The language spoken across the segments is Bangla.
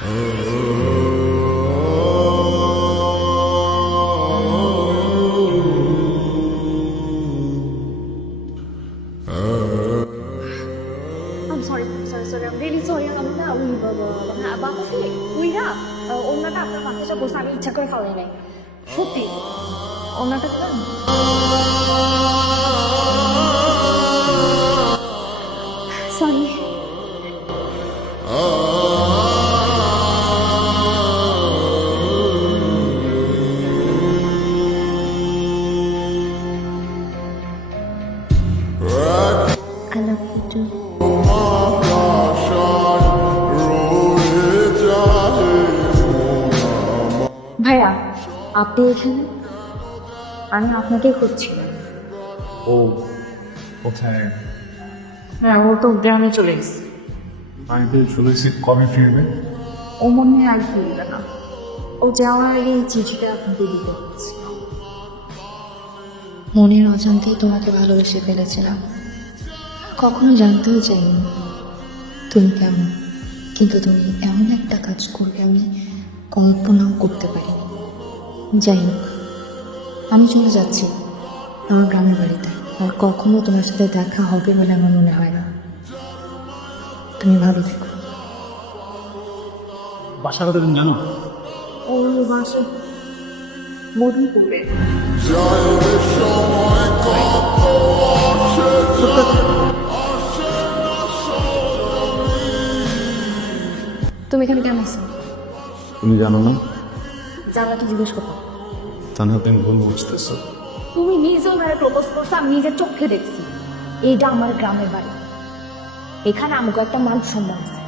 I'm sorry, I'm really sorry. আমি না ওই বাতাসে উইরা ওনাটা আপনার বাতাসে বসে আমি ইচ্ছা করে ফেলাই নাই সত্যি ওনাটা না sorry I love you too. ভাইয়া আপনি এখানে আমি আপনাকে খুঁজছি ও কোথায়? হ্যাঁ ও তো গ্রামে চলে গেছে আমি তো শুনেছি কবে ফিরবে। ও মনে হয় আর ফিরবে না ও যাওয়ার আগে এই চিঠিটা আপনাকে দিতে হচ্ছে মনের অজান্তেই তোমাকে ভালোবেসে ফেলেছিলাম, কখনো জানতেও চাইনি তুমি কেমন, কিন্তু তুমি এমন একটা কাজ করবে আমি কল্পনাও করতে পারিনি। যাই হোক, আমি চলে যাচ্ছি আমার গ্রামের বাড়িতে, আর কখনো তোমার সাথে দেখা হবে বলে আমার মনে হয় না। তুমি ভালো থেকো। বাসাটা তুমি জানো? ওর বাসা মধুপুরে তুমি এখানে কেন আছো? তুমি জানো না? জানা তো জিজ্ঞেস করো তা না তুমি ভুল বুঝতেছো। তুমি নিজেও ভাবে প্রপোজ করছো আমি নিজের চোখে দেখছি এইটা আমার গ্রামের বাড়ি এখানে আমাকে একটা মান সম্মান আছে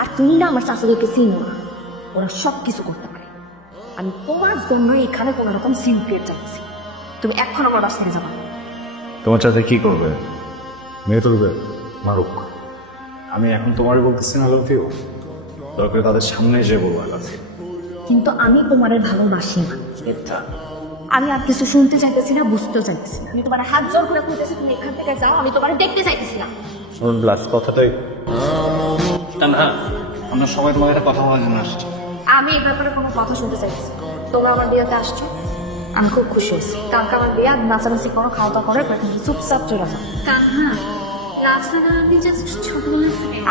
আর তুমি না আমার শাশুড়িকে চিনো না ওরা সব কিছু করতে পারে আমি তোমার জন্য এখানে কোনো রকম সিন ক্রিয়েট চাচ্ছি তুমি এখন আমার বাস থেকে যাবা তোমার চাচা কি করবে? মেয়ে তুলবে, মারুক। আমি এখন তোমারই বলতেছি না লাভ ইউ, দরকার তাদের সামনে এসে বলবো লাভ ইউ। কিন্তু আমি তোমারে ভালোবাসি না আমি আর কিছু শুনতে চাইতেছি না বুঝতেও চাইতেছি না আমি তোমার হাত জোর করে বলতেছি তুমি এখান থেকে যাও আমি তোমার দেখতে চাইতেছি না লাস্ট কথাটাই না, আমরা সবাই তোমার একটা কথা বলার জন্য আসছি। আমি এই ব্যাপারে কোনো কথা শুনতে চাইতেছি না। তোমরা আমার বিয়েতে আসছো আমি খুব খুশি হয়েছি কালকে আমার বিয়ে নাচানাচি করো খাওয়া দাওয়া করে চুপচাপ চলে যাও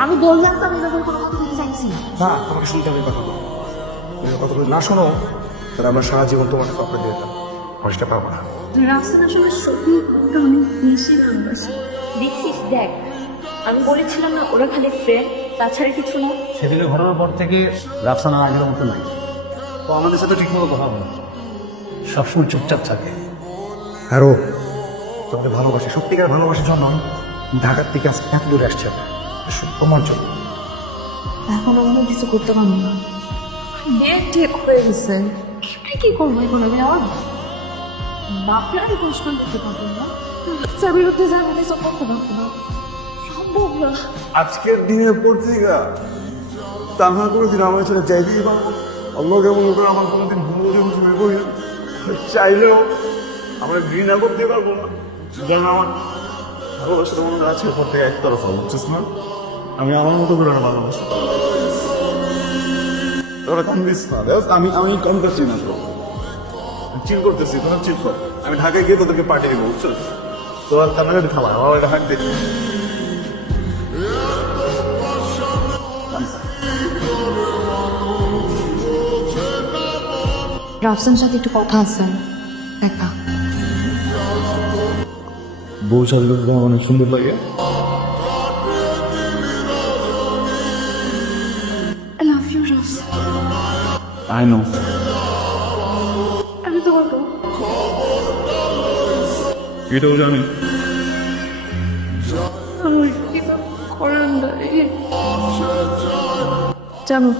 আমি বললাম তো আমি ব্যাপারে কোনো কথা বলতে চাইছি না না, তোমাকে শুনতে হবে কথা বলো। তুমি কথা বলে না শোনো তাহলে আমরা সারা জীবন তোমাকে সফর দিয়ে দিলাম, কষ্টটা পাবো না। রাফসান আসলে সত্যি আমাকে অনেক বেশি ভালোবাসে দেখছিস দেখ আমি বলেছিলাম না ওরা খালি ফ্রেন্ড তাছাড়া কিছু না সেদিনের ঘটনার পর থেকে রাফসানা আগের মতো নাই। তো আমাদের সাথে ঠিকমতো কথা বলে, সবসময় চুপচাপ থাকে। আরও তোমাকে ভালোবাসে, সত্যিকার ভালোবাসার জন্য আমি ঢাকার থেকে আজকে এত দূরে আসছি আমরা, শুধু তোমার জন্য। এখন আমি কিছু করতে পারবো না বিয়ে ঠিক হয়ে গেছে কি করবো এখন আমি আমার বাপরা আমি কষ্ট করতে পারবো না বাচ্চার বিরুদ্ধে যাবে কিছু করতে পারবো না সম্ভব না আজকের দিনের পর থেকে তাহা কোনোদিন আমার ছেলে চাইতেই পারবো অন্য কেমন করে আমার কোনোদিন ভূমিকে শুনে করি চাইলেও আমরা ঘৃণা করতে পারবো না, যেন আমার ভালোবাসা তোমাদের আজকের পর থেকে একতরফা, বুঝছিস না? আমি আমার মতো করে না ভালোবাসি, তোরা কান্দিস না। আমি আমি কান্দাচ্ছি না, তো চিল করতেছি, তোরা চিল কর। আমি ঢাকায় গিয়ে তোদেরকে পাঠিয়ে দেবো, বুঝছিস? তোরা কান্নাকাটি থামা, আমার এটা হাঁটতে রাফসানের সাথে একটু কথা আছে একা। বউ সাজলে তো আমার অনেক সুন্দর লাগে। I love you, Ross. I know. আমি তোমাকে এটাও জানি। আমার কিছু করার নাই জানো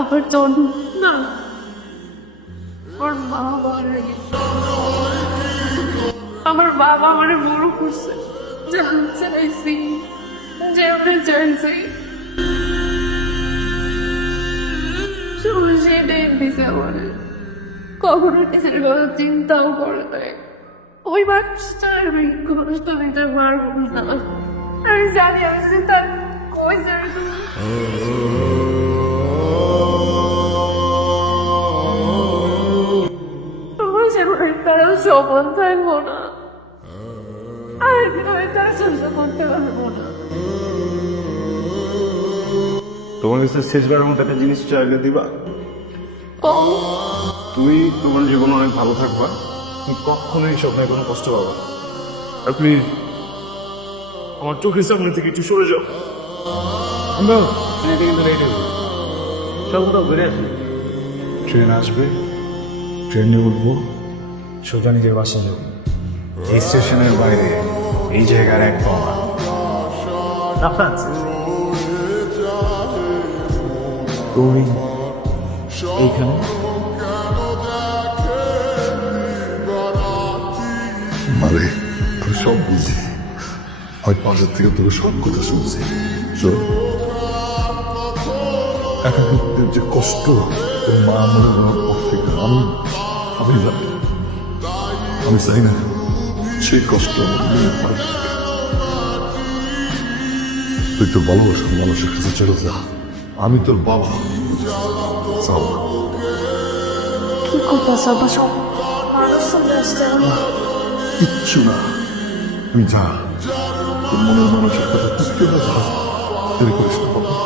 আমার জন্ম না আমার মা মারা গেছে আমার বাবা আমার বড় করছে জান চাইছি যেমন চাইছি সেটাই দিছে আমার কখনো নিজের কথা চিন্তাও করে দেয় ওই বাচ্চাটার আমি কষ্ট দিতে পারবো না আমি জানি আমি যদি তার কই যাই অপমান থাকবো না, আর কিভাবে তারা সহ্য করতে পারবো না। তোমার কাছে শেষবারের মতো একটা জিনিস চাইলে দিবা? কম তুমি তোমার জীবনে অনেক ভালো থাকবা, তুমি কখনোই স্বপ্নে কোনো কষ্ট পাবা না। আপনি আমার চোখের সামনে থেকে একটু সরে যাও। আমরা ট্রেনে কিন্তু রেডি হবো, সব কোথাও ঘুরে আসি। ট্রেন আসবে, ট্রেনে উঠবো, সোজা নিজের বাসা যাবো। এই স্টেশনের বাইরে এই জায়গার একদম তুমি এইখানে মানে তুই সব বুঝি, আমি পাশের থেকে তোর সব কথা শুনছি। শোন, একাকিত্বের যে কষ্ট তোর মা মনে হওয়ার পর থেকে আমি জানি। আমি চাই না সেই কষ্ট আমার মনে পড়ে। তুই তোর ভালোবাসার মানুষের কাছে চলে যা, আমি তোর বাবা। যাও। কি করতেছ সব মানুষ চলে আসছে আমি কিচ্ছু না, তুমি যা। তোর মনের মানুষের কথা কিচ্ছু না, যা দেরি করিস না বাবা।